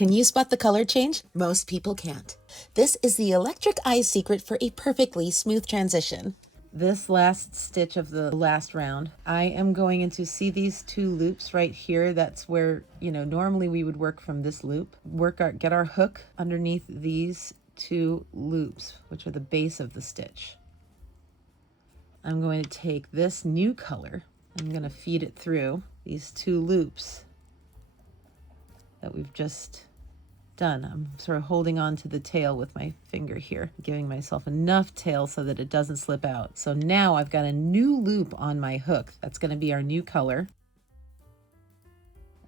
Can you spot the color change? Most people can't. This is the electric eye secret for a perfectly smooth transition. This last stitch of the last round, I am going into, see these two loops right here? That's where, normally we would work from this loop. Get our hook underneath these two loops, which are the base of the stitch. I'm going to take this new color. I'm going to feed it through these two loops that we've just done. I'm sort of holding on to the tail with my finger here, giving myself enough tail so that it doesn't slip out. So now I've got a new loop on my hook. That's going to be our new color.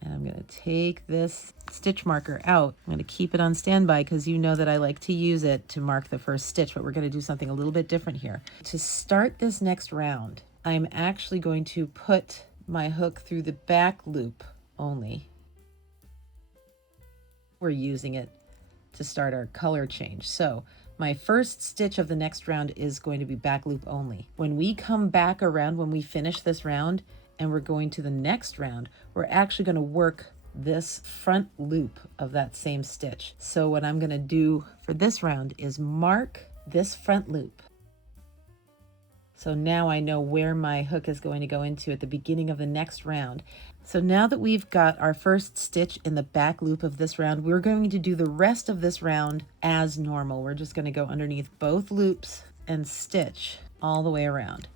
And I'm going to take this stitch marker out. I'm going to keep it on standby because you know that I like to use it to mark the first stitch, but we're going to do something a little bit different here. To start this next round, I'm actually going to put my hook through the back loop only. We're using it to start our color change. So my first stitch of the next round is going to be back loop only. When we come back around, when we finish this round and we're going to the next round, we're actually going to work this front loop of that same stitch. So what I'm going to do for this round is mark this front loop. So now I know where my hook is going to go into at the beginning of the next round. So now that we've got our first stitch in the back loop of this round, we're going to do the rest of this round as normal. We're just going to go underneath both loops and stitch all the way around.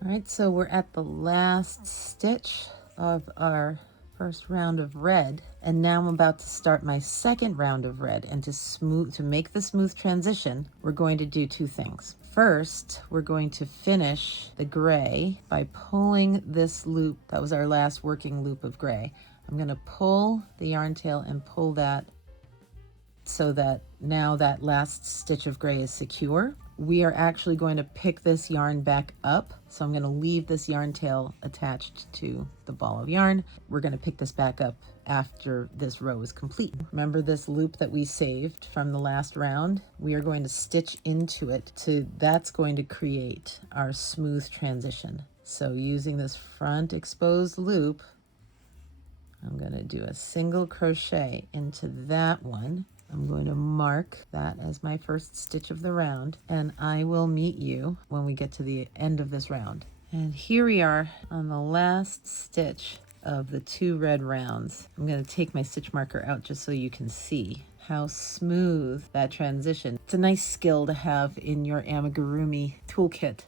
All right, so we're at the last stitch of our first round of red, and now I'm about to start my second round of red. And to make the smooth transition, we're going to do two things. First, we're going to finish the gray by pulling this loop. That was our last working loop of gray. I'm going to pull the yarn tail and pull that so that now that last stitch of gray is secure. We are actually going to pick this yarn back up. So I'm going to leave this yarn tail attached to the ball of yarn. We're going to pick this back up after this row is complete. Remember this loop that we saved from the last round? We are going to stitch into it that's going to create our smooth transition. So using this front exposed loop, I'm going to do a single crochet into that one. I'm going to mark that as my first stitch of the round, and I will meet you when we get to the end of this round. And here we are on the last stitch of the two red rounds. I'm going to take my stitch marker out just so you can see how smooth that transition. It's a nice skill to have in your amigurumi toolkit.